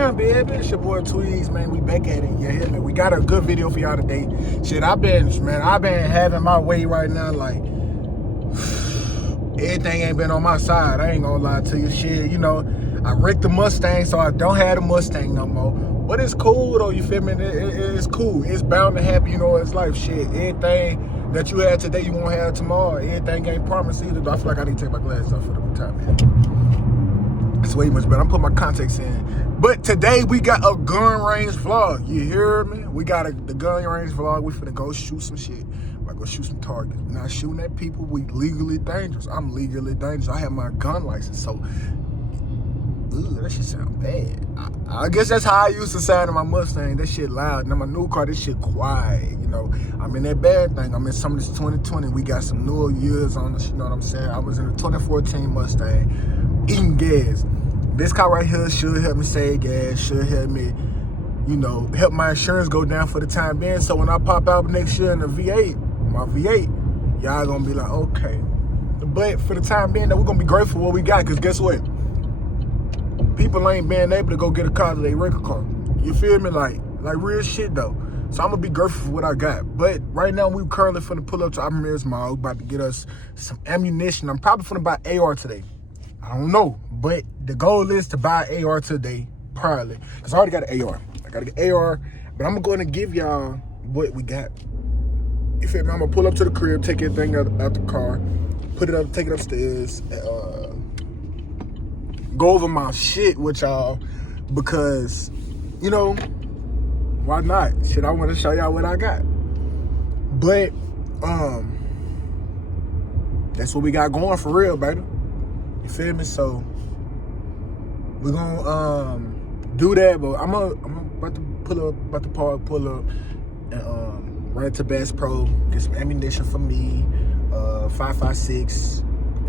down, baby? It's your boy Tweez, man. We back at it. You hear me? We got a good video for y'all today. Shit, I've been having my way right now. Like, everything ain't been on my side. I ain't gonna lie to you. Shit, you know, I wrecked the Mustang, so I don't have the Mustang no more. But it's cool, though. You feel me? It's cool. It's bound to happen, you know, it's life. Shit, everything that you had today, you won't have tomorrow. Everything ain't promised either. I feel like I need to take my glasses off for the time, man. It's way much better. I'm putting my contacts in. But today we got a gun range vlog. You hear me? We got the gun range vlog. We finna go shoot some shit. Like go shoot some targets. We're not shooting at people. We legally dangerous. I'm legally dangerous. I have my gun license. So, that shit sound bad. I guess that's how I used to sound in my Mustang. That shit loud. Now my new car, this shit quiet. You know, I'm in that bad thing. I'm in some of this 2020. We got some newer years on us. You know what I'm saying? I was in a 2014 Mustang, eating gas. This car right here should help me save gas, should help me, you know, help my insurance go down for the time being. So when I pop out next year in the V8, my V8, y'all gonna be like, okay. But for the time being, we're gonna be grateful for what we got, because guess what? People ain't been able to go get a car that they wreck a car. You feel me? Like real shit though. So I'm gonna be grateful for what I got. But right now, we currently finna pull up to Almir's Mall. About to get us some ammunition. I'm probably finna buy AR today. I don't know, but the goal is to buy an AR today, probably. Because I already got an AR. I got an AR, but I'm going to give y'all what we got. You feel me? I'm going to pull up to the crib, take everything out the car, put it up, take it upstairs, go over my shit with y'all, because, you know, why not? Shit, I want to show y'all what I got. But, that's what we got going for real, baby. You feel me? So we're gonna do that, but I'm about to pull up and run to Bass Pro, get some ammunition for me, 5.56,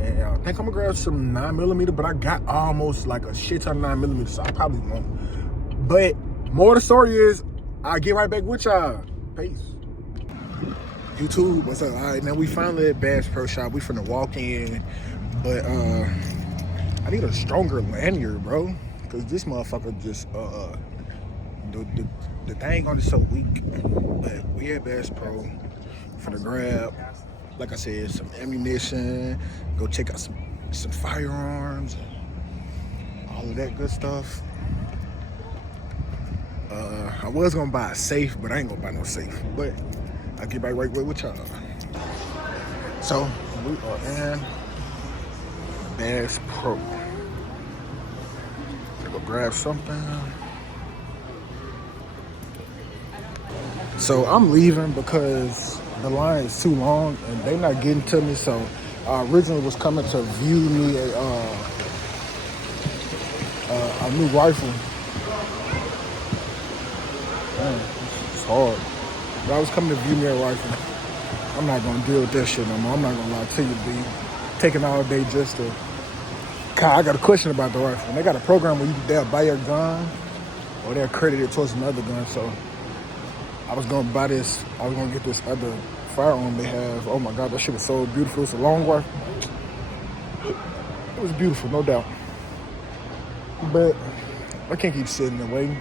and I think I'm gonna grab some 9mm, but I got almost like a shit ton of 9mm, so I probably won't. But more of the story is, I'll get right back with y'all. Peace. YouTube, what's up? All right, now we finally at Bass Pro Shop. We finna walk in. But I need a stronger lanyard, bro, because this motherfucker just the thing on it so weak. But we at Bass Pro for the grab, like I said, some ammunition, go check out some firearms, all of that good stuff. I was gonna buy a safe, but I ain't gonna buy no safe. But I'll get back right with y'all. So we are in Bass Pro. Gonna go grab something. So I'm leaving because the line is too long and they're not getting to me. So I originally was coming to view me a new rifle. Man, it's hard. But I was coming to view me a rifle. I'm not gonna deal with that shit no more. I'm not gonna lie to you, B. Taking all day just to. I got a question about the rifle. They got a program where they'll buy your gun or they'll credit it towards another gun. So I was gonna buy this. I was gonna get this other firearm they have. Oh my God, that shit was so beautiful. It's a long rifle. It was beautiful, no doubt. But I can't keep sitting and waiting.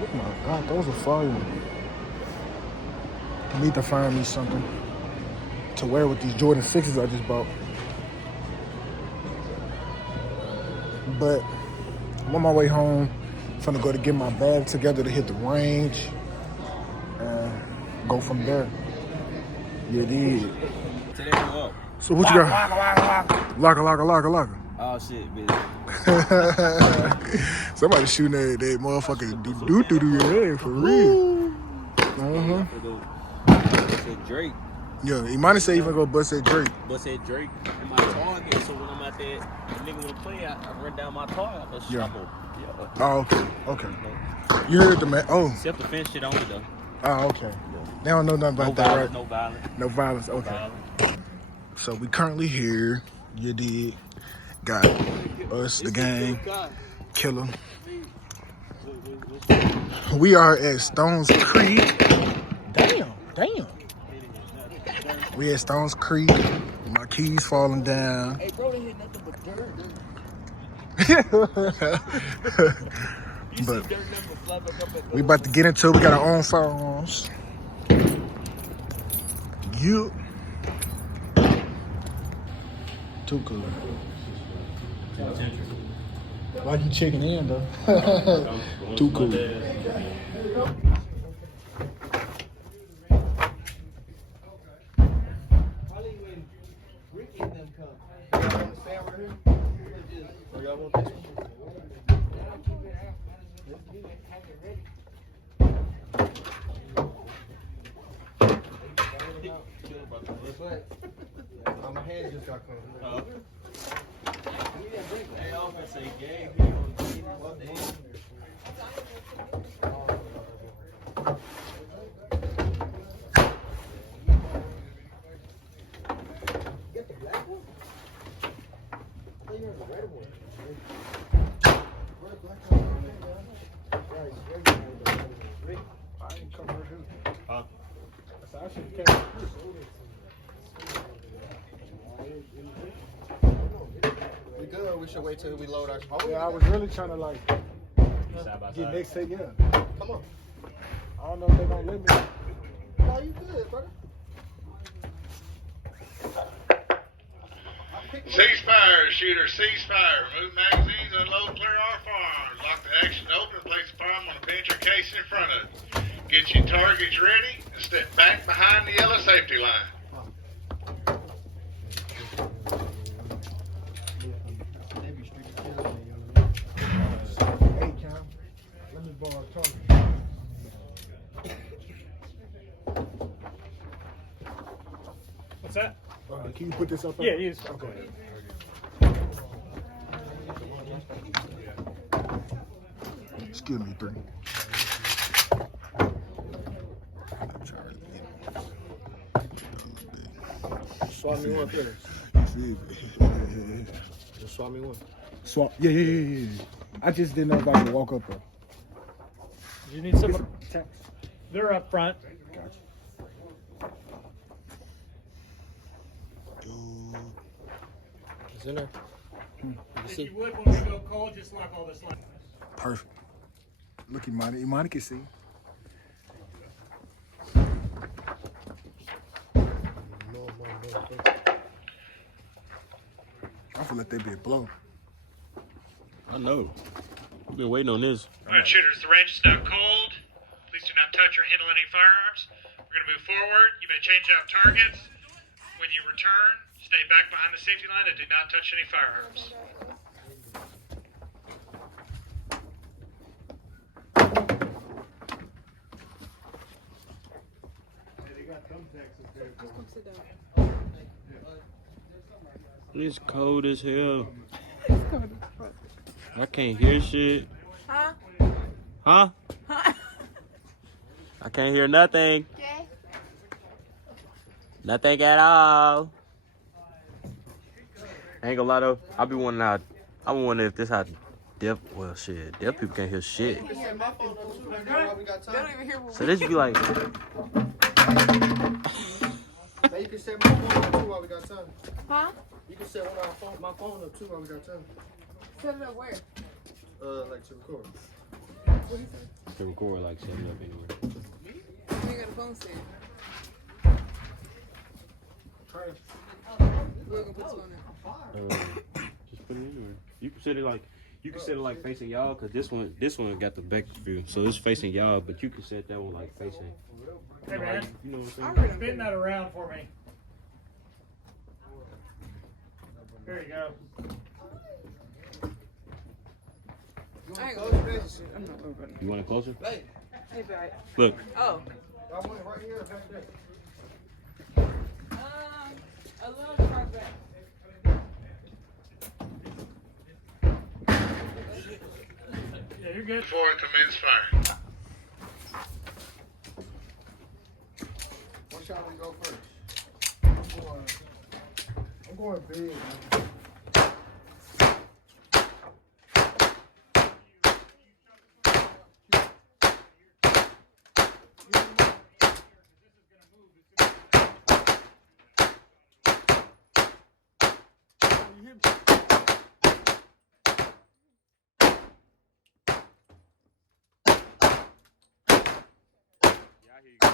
Oh my God, those are fire. I need to find me something to wear with these Jordan 6s I just bought. But I'm on my way home. I'm finna go to get my bag together to hit the range and go from there. You did. Today I'm up. So what you got? Locker. Oh shit, bitch. Somebody shooting that motherfucking do your head for real. Said Drake. Yeah, Imani said you finna go bust that Drake. Bust that Drake in my target. So when I'm out there, the nigga wanna play, I run down my target. I shovel. Yeah. Oh, okay. You heard the man. Oh. Self-defense shit on it though. Oh, okay. They don't know nothing about that, right? No violence. No violence, okay. So we currently here. You did. Got us, the gang, Killer. We are at Stones Creek. Damn. We at Stones Creek. My keys falling down. Hey, bro, they hit nothing but dirt. You But see dirt number fly back up at we about to get into it. We got our own firearms. You. Too cool. Why you checking in though? Too cool. My hands just got clean. Hey, I'm gonna say gay. Get the black one? I thought you had the red one. Where's the black one? I ain't come here, dude. Huh? I should have came. We good. We should wait till we load our. Yeah, I was really trying to like get next to you. Come on. I don't know if they're gonna let me. No, you good, brother. Ceasefire, shooter, ceasefire. Remove magazines, unload, clear all firearms. Lock the action to open and place the firearm on the bench or case in front of you. Get your targets ready and step back behind the yellow safety line. Hey, Cam, let me borrow a target. What's that? Can you put this up? Yeah, use. Okay. Excuse me, 3. Swap me one first. You feel me? Just swap me one. Swap. Yeah. I just didn't know if I could walk up there. You need someone. They're up front. Gotcha. It's in there. If you would, when we go cold, just lock all this line. Perfect. Look, Imani can see. I feel like they be blown. I know. We've been waiting on this. All right, shooters, the range is now cold. Please do not touch or handle any firearms. We're going to move forward. You may change out targets. When you return, stay back behind the safety line and do not touch any firearms. It's cold as hell. I can't hear shit. Huh? Huh? I can't hear nothing. Okay. Nothing at all. I ain't gonna lie though. I be wondering how. I wonder if this how deaf. Well, shit. Deaf people can't hear shit. You can set my phone up too, while we got They don't time. even hear what So this be like. Now you can set my phone up too while we got time. Huh? You can set my phone up too while we got time. Set it up where? Like to record. To record like setting up anywhere. You ain't got a phone stand. We're gonna put this on there. Just put it anywhere. You can set it like facing y'all, cause this one got the back view, so it's facing y'all, but you can set that one like facing. Hey man, You know what I I'm saying? really don't spin care. that around for me. There you go. I ain't gonna look at this shit. I'm not looking at it. You want it closer? Hey, Hey, babe. Look. Oh. I want it right here or back there? A little far back. Yeah, you're good. Before it commence firing. What shall we go first? I'm going big. hear you.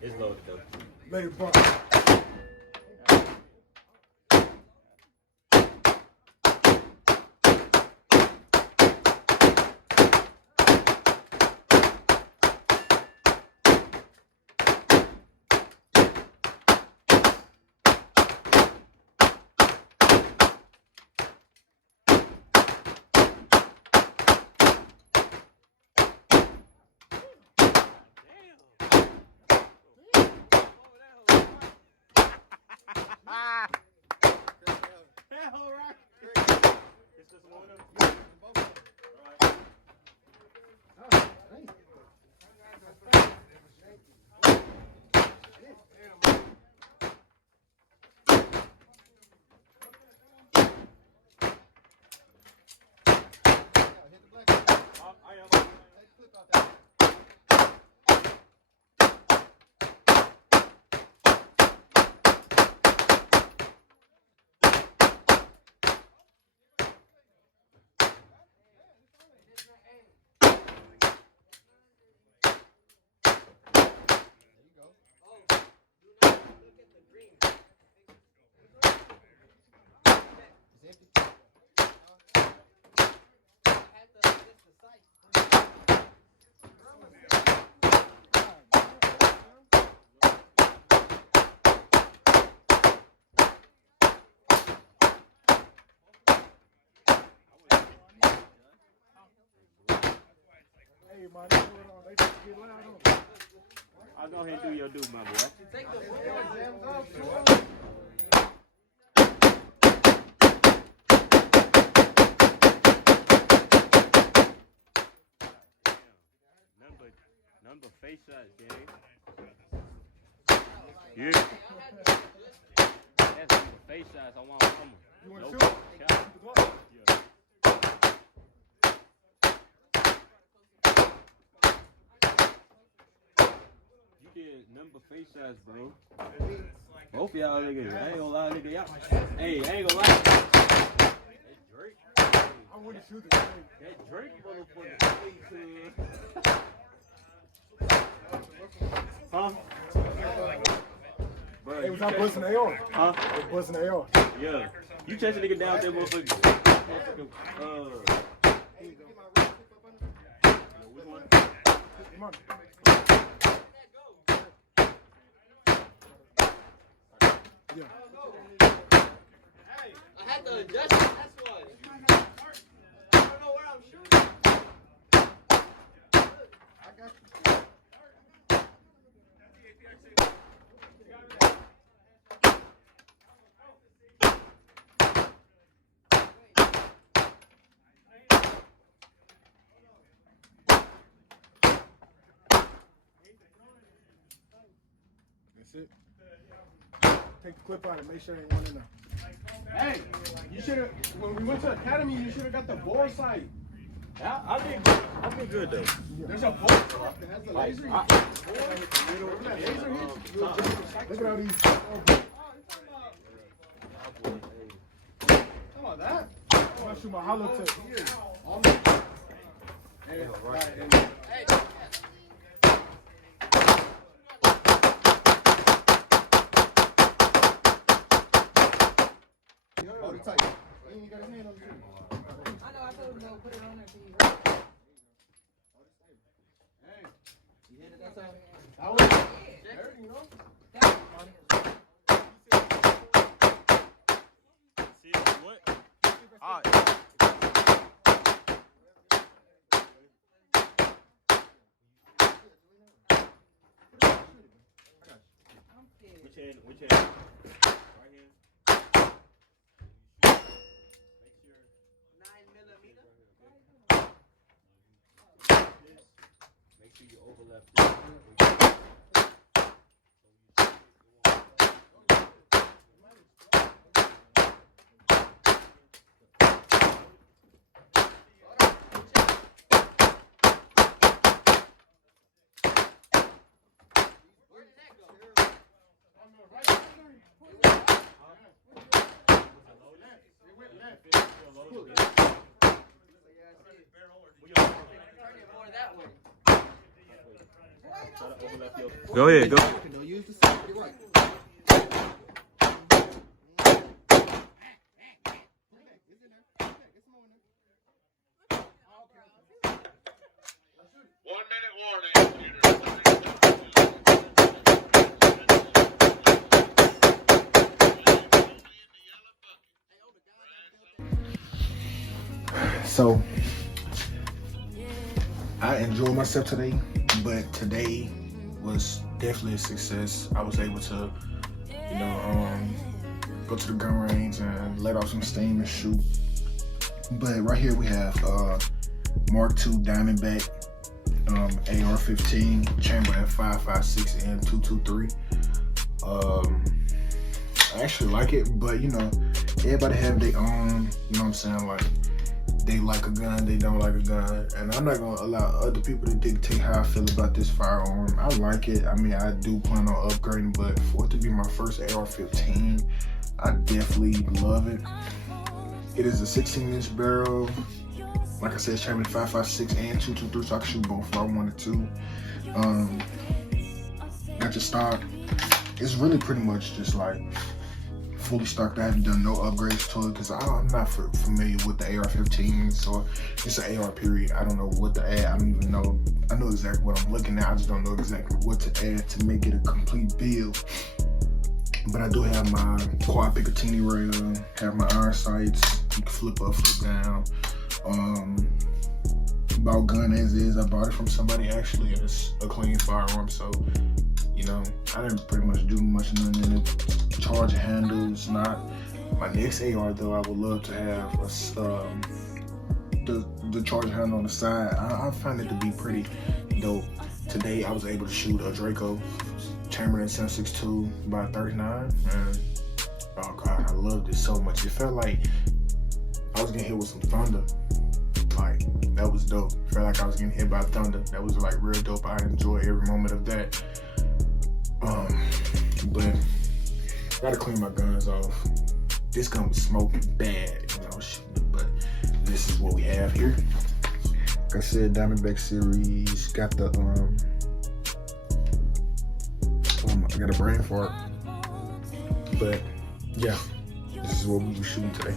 It's loaded though. Later, bro. Hey, man, they just get loud on. I'll go ahead and do your do, my boy. Number face shots, gang. Yeah. That's number face shots. I want someone. You want to Nope. shoot? Yeah. Yeah. You did number face shots, bro. Both of y'all niggas. I ain't gonna lie, nigga. Y'all. Hey, I ain't gonna lie. That Drake. I want to shoot this thing. That Drake motherfucker. Huh? Bro, Hey, was I busting the AR? Huh? They busting the AR. Yeah. You chase a nigga down there, motherfucker. Which one? Come on. Yeah. I had to adjust it, that's why. I don't know where I'm shooting. I got you. That's it. Take the clip out and make sure ain't one in there. Hey, you should have, when we went to Academy, you should have got the bore sight. I did good. I did good though. There's a bore that has the laser. Look at all these. How about that? I'm gonna shoot my hollow tip. Hold it tight. He ain't got his hand on the trigger. I know, I told him to put it on there for you. Hey, You hit it that time? that was there, you know. Which hand? Right hand. 9mm. Make sure you overlap this. Where did that go? More that way. Go ahead, go. Don't use the side. You're right. 1 minute warning. So I enjoyed myself today, but today was definitely a success. I was able to, go to the gun range and let off some steam and shoot. But right here we have Mark II DiamondBack AR-15 chamber at 5.56 and 2.23. I actually like it, but everybody have their own, like they like a gun, they don't like a gun, and I'm not gonna allow other people to dictate how I feel about this firearm. I like it. I mean, I do plan on upgrading, but for it to be my first AR-15, I definitely love it. It is a 16-inch barrel. Like I said, it's chambered 5.56 and 2.23, so I can shoot both if I wanted to. Got your stock. It's really pretty much just like fully stocked. I haven't done no upgrades to it because I'm not familiar with the AR-15s, or it's an AR period. I don't know what to add. I don't even know. I know exactly what I'm looking at. I just don't know exactly what to add to make it a complete build. But I do have my quad Picatinny rail, have my iron sights. You can flip up, flip down. About gun as is, I bought it from somebody actually, and it's a clean firearm, so I didn't pretty much do much nothing in it. Charge handles, not my next AR though. I would love to have the charge handle on the side. I find it to be pretty dope. Today I was able to shoot a Draco chambered in 7.62 by 39, and oh god, I loved it so much. It felt like I was getting hit with some thunder. Like, that was dope. It felt like I was getting hit by thunder. That was like real dope. I enjoy every moment of that. But gotta clean my guns off. This gun was smoking bad, but this is what we have here. Like I said, DiamondBack series, got the I got a brain fart. But yeah, this is what we were shooting today.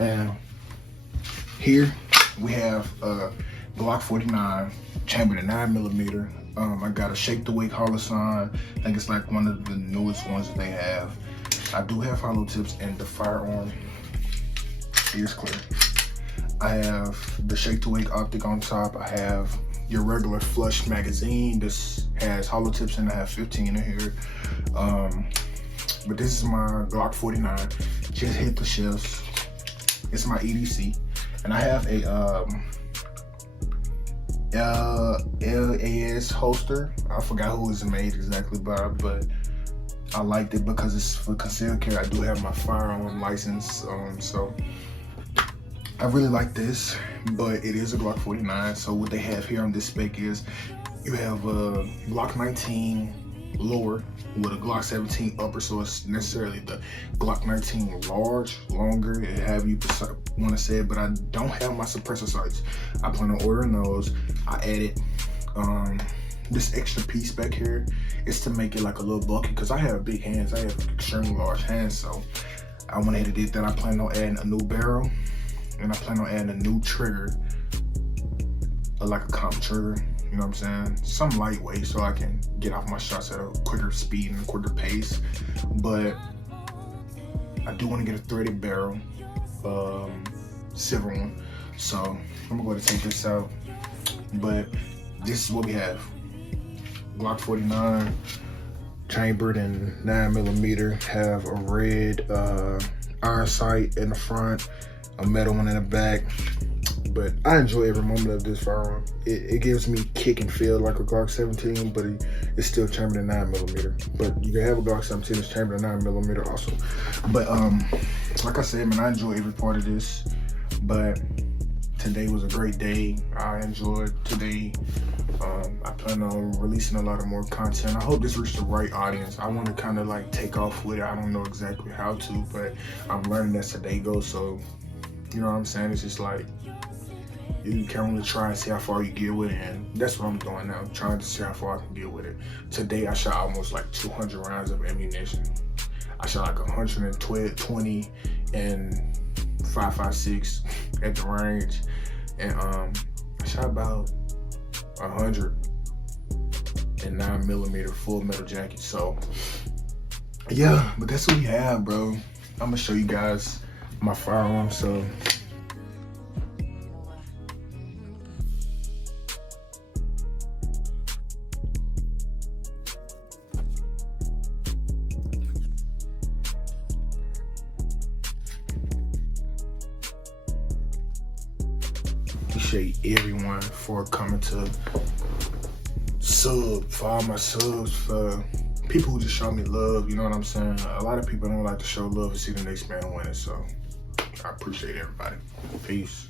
And here we have a GLOCK 49 chambered at 9mm. I got a shake the wake hollow sign. I think it's like one of the newest ones that they have. I do have hollow tips, and the firearm is clear. I have the shake to wake optic on top. I have your regular flush magazine. This has hollow tips, and I have 15 in here. But this is my GLOCK 49. Just hit the shelves. It's my EDC, and I have a LAS holster. I forgot who it's made exactly by, but I liked it because it's for concealed carry. I do have my firearm license, so I really like this. But it is a GLOCK 49. So what they have here on this spec is you have a GLOCK 19 lower with a Glock 17 upper, so it's necessarily the Glock 19 large, longer, have you want to say it, but I don't have my suppressor sights. I plan on ordering those. I added this extra piece back here is to make it like a little bulky, because I have big hands. I have extremely large hands, so I went ahead and did that. I plan on adding a new barrel, and I plan on adding a new trigger, like a comp trigger. You know what I'm saying? Some lightweight so I can get off my shots at a quicker speed and a quicker pace. But I do want to get a threaded barrel, silver one. So I'm going to take this out. But this is what we have. Glock 49, chambered in 9mm, have a red iron sight in the front, a metal one in the back. But I enjoy every moment of this firearm. It gives me kick and feel like a Glock 17, but it's still chambered in 9mm. But you can have a Glock 17 that's chambered in 9mm also. But like I said, man, I enjoy every part of this. But today was a great day. I enjoyed today. I plan on releasing a lot of more content. I hope this reached the right audience. I want to kind of like take off with it. I don't know exactly how to, but I'm learning as today goes. So, you know what I'm saying? It's just like, you can only try and see how far you get with it, and that's what I'm doing now, trying to see how far I can get with it. Today I shot almost like 200 rounds of ammunition. I shot like 120 and 5.56 at the range, and I shot about 100 and 9mm full metal jacket. So yeah, but that's what we have, bro. I'm gonna show you guys my firearm. So appreciate everyone for coming to sub, for all my subs, for people who just show me love. You know what I'm saying? A lot of people don't like to show love and see the next man winning, so I appreciate everybody. Peace.